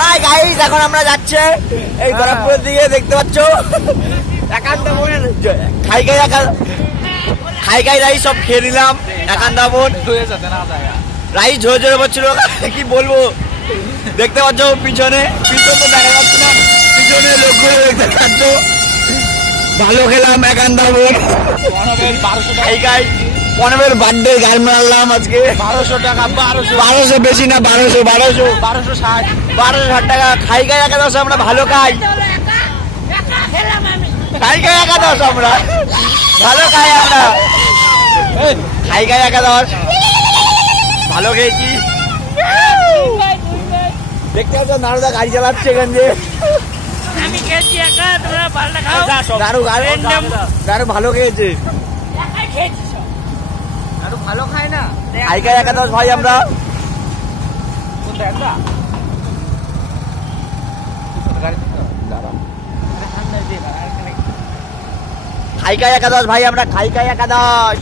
Hi guys, এখন আমরা যাচ্ছে এই গোরখপুরের দিকে, দেখতে পাচ্ছ একান্তা বোন খাই রাইস সব খেয়ে নিলাম। একান্তা বোন রাইস ঝরে ঝরে পড়ছিল, কি বলবো। দেখতে পাচ্ছ পিছনে তো দেখা যাচ্ছে না, পিছনে লোকগুলো দেখতে পাচ্ছ। ভালো খেলাম একান্তা বোন। পনেরোর বার্থডে গান মারলাম আজকে। 1200 টাকা, 1200 বেশি না, 1260 টাকা। খাই একাদশ আমরা ভালো খাই, একাদশ আমরা ভালো খাই, আমরা খাই একাদশ ভালো খেয়েছি। দেখতে পাচ্ছ নারদা গাড়ি চালাচ্ছে এখান দিয়ে। গাড়ু ভালো খেয়েছে, ভালো খায় না। খাইকা একাদশ ভাই আমরা। খাইকা একাদশ ভাই আমরা, খাইকা একাদশ।